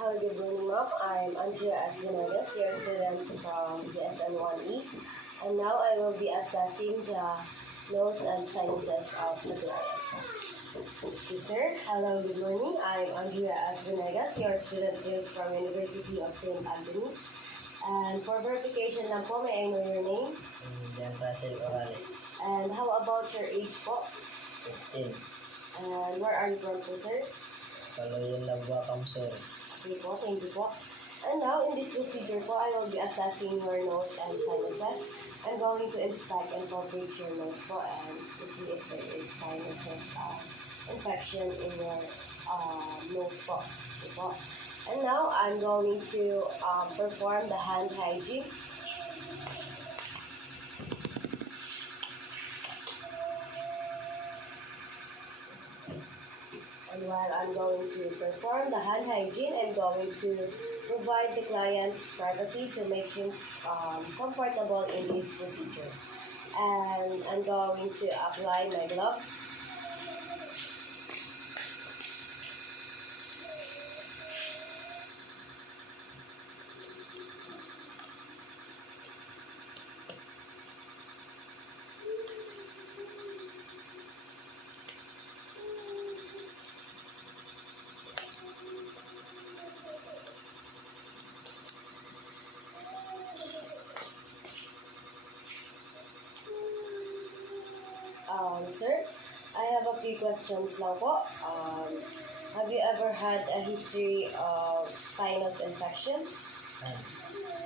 Hello, good morning, ma'am. I'm Andrea Asvinagas, your student from DSN1E, and now I will be assessing the nose and sinuses of the client. Okay, sir. Hello, good morning. I'm Andrea Asvinagas, your student is from University of St. Anthony. And for verification lang po, may I know your name? Jan Russell Orale, And how about your age po? 15. And where are you from po, sir? Kaloyan Labua, Kamsur. Okay po, thank you po. And now, in this procedure po, I will be assessing your nose and sinuses. I'm going to inspect and palpate your nose po and to see if there is sinuses infection in your nose po. Okay po. And now, I'm going to perform the hand hygiene. And while I'm going to perform the hand hygiene, I'm going to provide the client's privacy to make him comfortable in this procedure. And I'm going to apply my gloves. Sir, I have a few questions lang po. Have you ever had a history of sinus infection?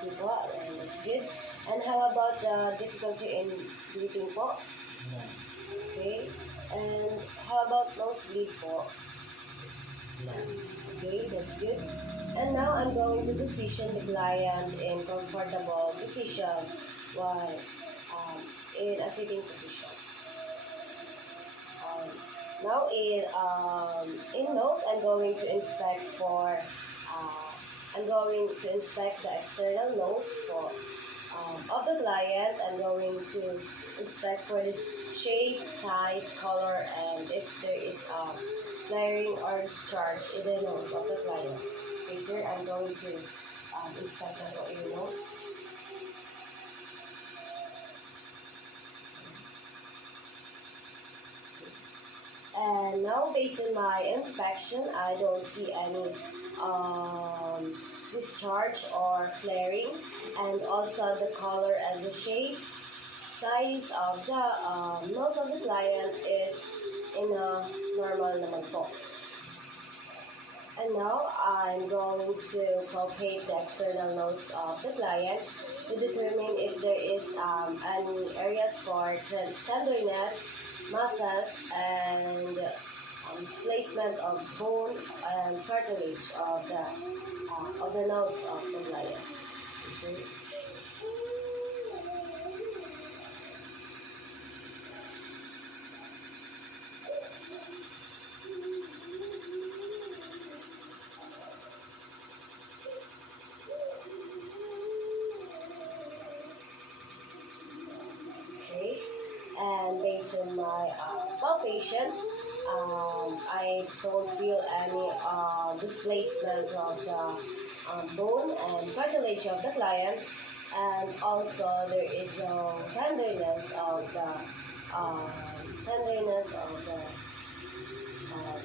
Di po, and that's good. And how about the difficulty in breathing po? Okay. And how about nosebleed po? Okay, that's good. And now I'm going to position the client in comfortable position while in a sitting position. Now in nose, I'm going to inspect for I'm going to inspect the external nose for of the client. I'm going to inspect for the shape, size, color, and if there is flaring or discharge in the nose of the client. Okay, sir, I'm going to inspect your nose. And now, based on my inspection, I don't see any discharge or flaring, and also the color and the shape, size of the nose of the client is in a normal naman po. And now, I'm going to palpate the external nose of the client to determine if there is any areas for tenderness, muscles, and displacement of bone and cartilage of the nose of the client. Okay. Okay. And based on my palpation, I don't feel any displacement of the bone and cartilage of the client, and also there is no tenderness of the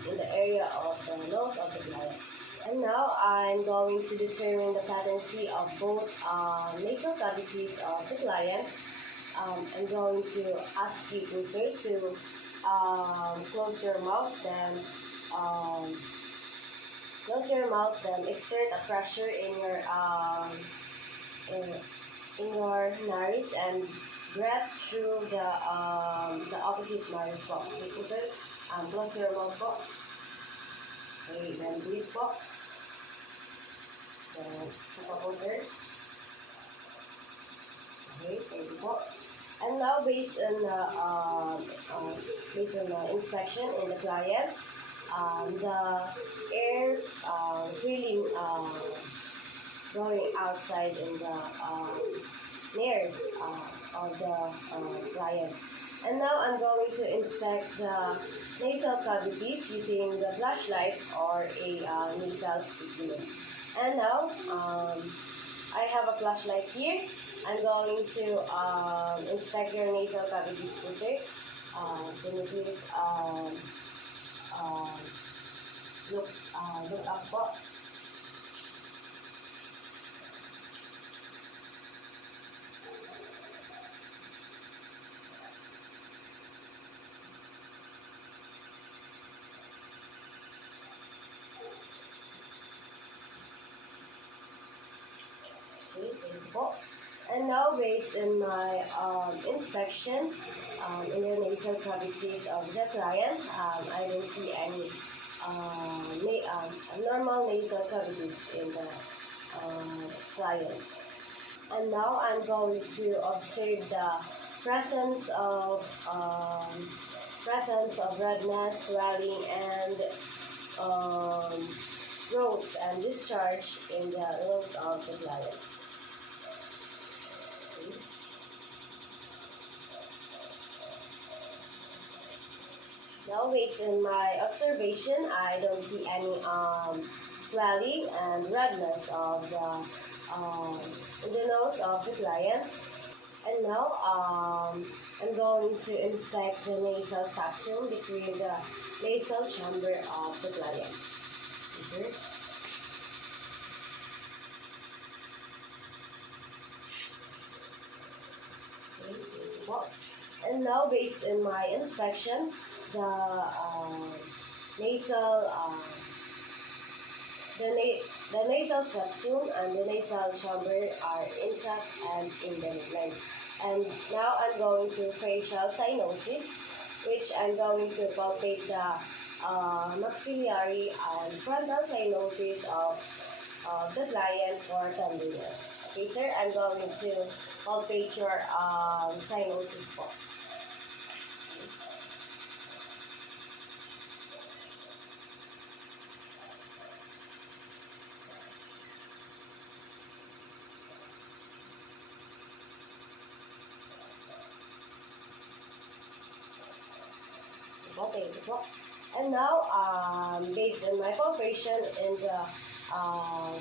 in the area of the nose of the client. And now I'm going to determine the patency of both nasal cavities of the client. I'm going to ask you, sir, to close your mouth, then exert a pressure in your nose and breath through the opposite nose po. Okay po, sir. Close your mouth po. Okay, then breathe po. Then, isa po, sir. Okay, thank you po. And now, based on the inspection in the client, the air really going outside in the nares of the client. And now I'm going to inspect the nasal cavities using the flashlight or a nasal speculum. And now, I have a flashlight here. I'm going to inspect your nasal cavities po, sir. Can you please um, look up po? Okay, thank you po. And now, based on my inspection in the nasal cavities of the client, I don't see any normal nasal cavities in the client. And now I'm going to observe the presence of redness, swelling, and growth and discharge in the nose of the client. Now, based on my observation, I don't see any swelling and redness of in the nose of the client. And now, I'm going to inspect the nasal septum between the nasal chamber of the client. Yes, sir. Okay, thank you po. And now, based on my inspection, the nasal the nasal septum and the nasal chamber are intact and in the midline. And now I'm going to facial cyanosis, which I'm going to palpate the maxillary and frontal cyanosis of the client for tenderness. Okay, sir, I'm going to palpate your cyanosis po. Okay, po. And now, based on my palpation in the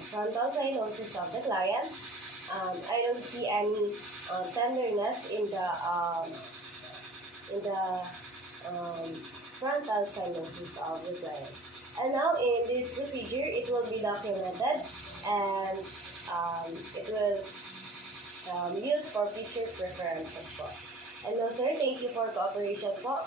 frontal cyanosis of the client, I don't see any tenderness in the frontal cyanosis of the client. And now, in this procedure, it will be documented and it will used for future preferences po. And now, sir, thank you for cooperation po.